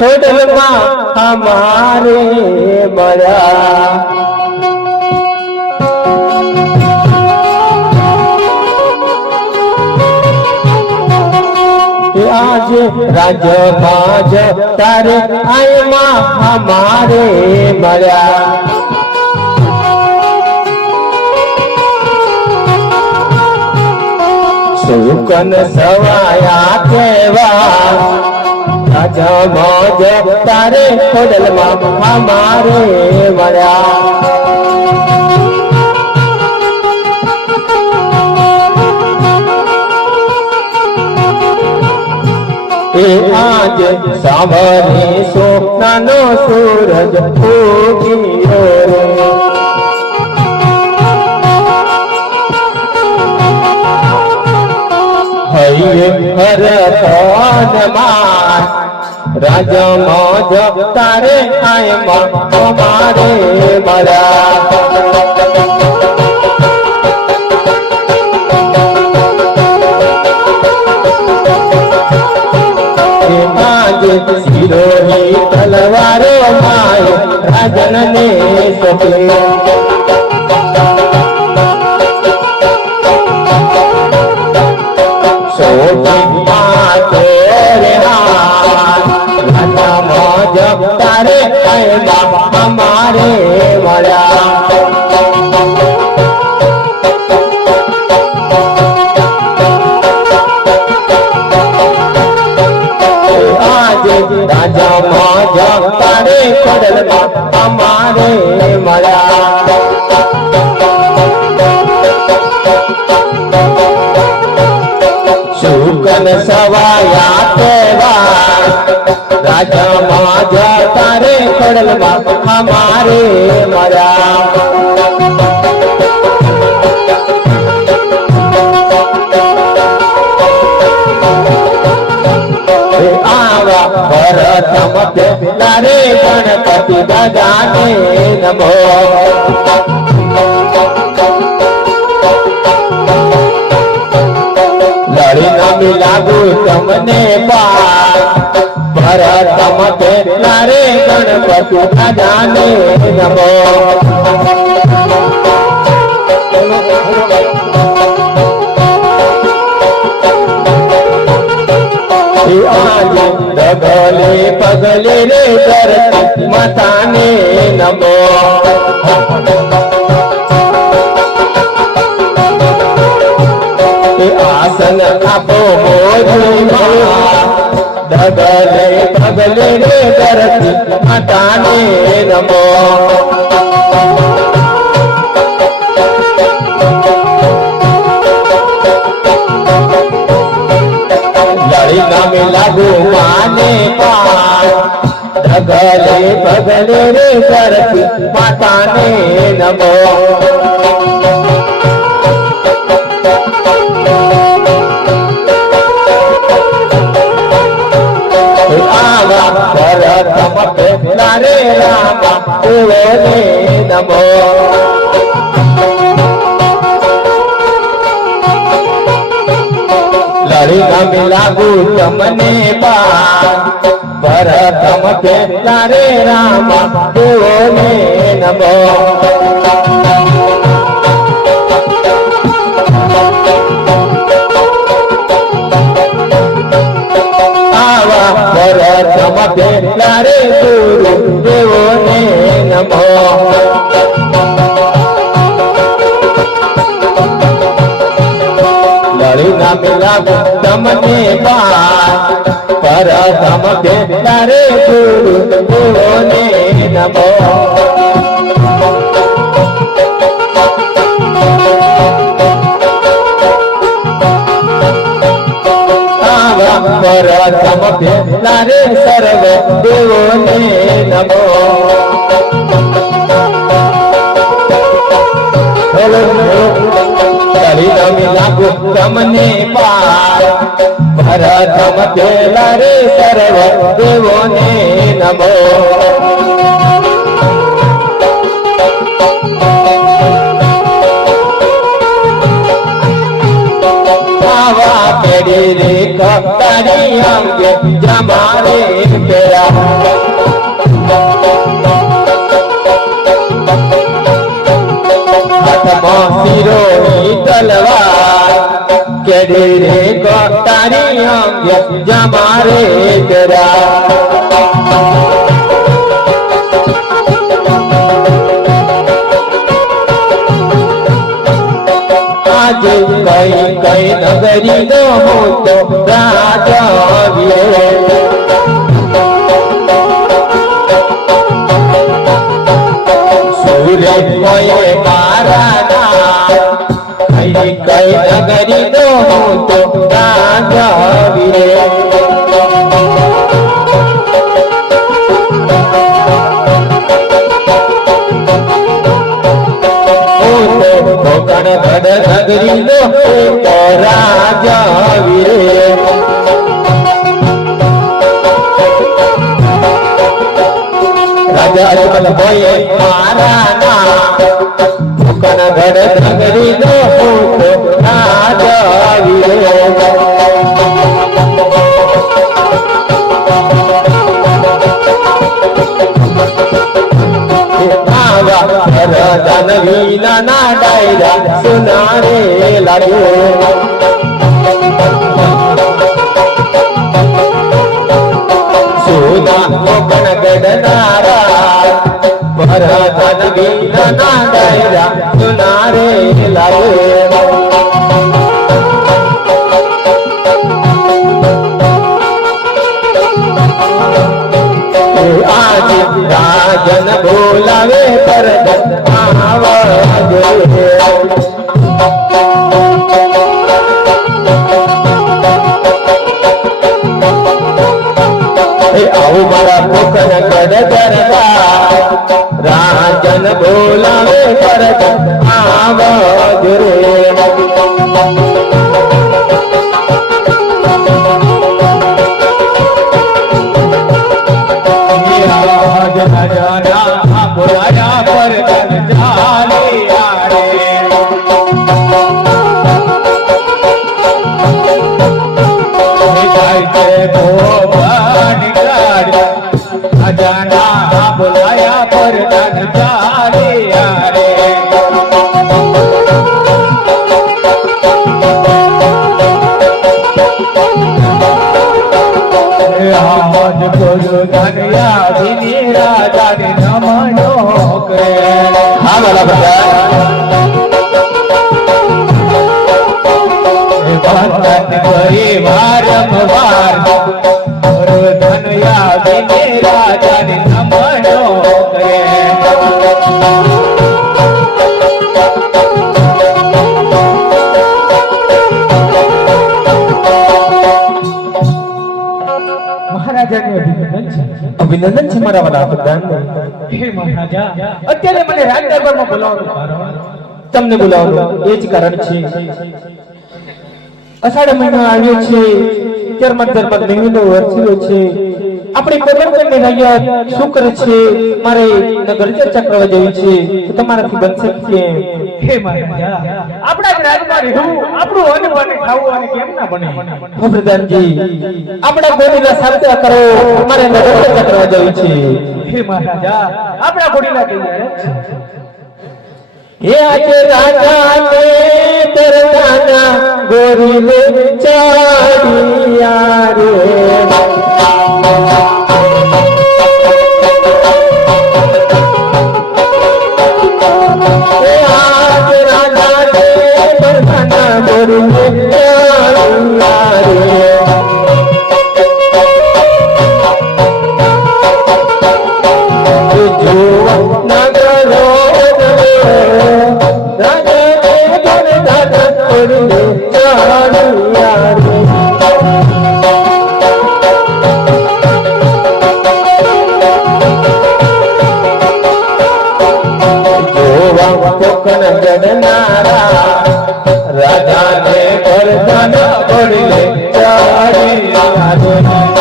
खोडलમાં हमारे मरा आज राज बाज तारे आय मां हमारे मरा सुकन सवाया केवा राज बाज तारे खोडल मां हमारे मरा आज सावरे सोनानो सूरज उगियो हये हर पान राजा मौज तारे आय हमारे मरा सिरोही तलवारो माय राजन ने सपे सोटी माते रे राजा मौज तारे हमारे मरा राजा मौज तारे खोडल हमारे मरा शुकन सवाया तेरा राजा मौज तारे खोडल हमारे मरा भरत लारे गणपति बजाने नमो लड़ी न मिलागू तुमने पार भरत लारे गणपति बजाने नमो डगले पगले रे धरती माता ने नमो आसन आपो मोजुमा डगले पगले रे धरती माता ने नमो लागू माने पार डगले पगले रे धरती माता ने नमो आवा भरत लारे रामा ओने नमो लड़ी न लागू तमने पार भरत लारे रामा ओने नमो आवा भरत लारे गुरु देवोने नमो लागू तमने पार परम तारे गुरु ने नमो परम तारे सर्व देवो ने नमो लागू तमने पार भरतम रे सर्व देवो ने नमो आवा तेरे रे कतारी अंगे जमारे तेरा તલવાર કેડી રે તારી અંગે જમારે જરા આજે કઈ કઈ નગરી નો મોટો રાજા વીરે સૂર્ય કોઈ મારા કઈ કઈ નગરી નો મોટો રાજા વીરે ગઢ નગરી નો રાજા વીરે રાજા અજમલ હોય મારા ગઢ નગરી નો રાજા વીરે જાનવી ના ડાયરા સુનારે લાગ્યો સુના કોકણ ગડનારા પર જાનવી ના ડાયરા સુનારે લાગ્યો આજ રાજન બોલાવે પર આવું મારા કોકન કડ દરબાર રાજન બોલાવે પર આવજ રે બોલાયા પર ચાલે આરે બોલાયા પર ચાલે આરે ધનિયા દિની રાજા ને નમનો કરે હા બોલા બધા ભક્ત કરી વારંવાર ધનિયા દિની રાજા ને નમનો કરે અભિનંદન છે મારા વાલા પ્રધાન હે મહારાજા અત્યારે મને રાજ દરબારમાં બોલાવવાનું તમને બોલાવવાનું એ જ કારણ છે અષાઢ મહિનો આવ્યો છે ત્યારબાદ દરબાર મહિનો વર્ષ્યો છે આપણે કોલંબની રૈયત શુક્ર છે મારે નગર ચર્ચા કરવા જવી છે તો તમારાથી બનશે કે હે મહારાજા આપણા રાજમાં રહેવું આપણું અન્ન બને ખાવું અને કેમ ના બને હો પ્રધાનજી આપણા ગોરીલા સાથે કરો મારે નગર ચર્ચા કરવા જવી છે હે મહારાજા આપણા ગોરીલા તૈયાર છે હે આજે રાજા ને તરતાના ગોરીલે ચાડિયા રે રાજા ને પરધાન પડે ચારી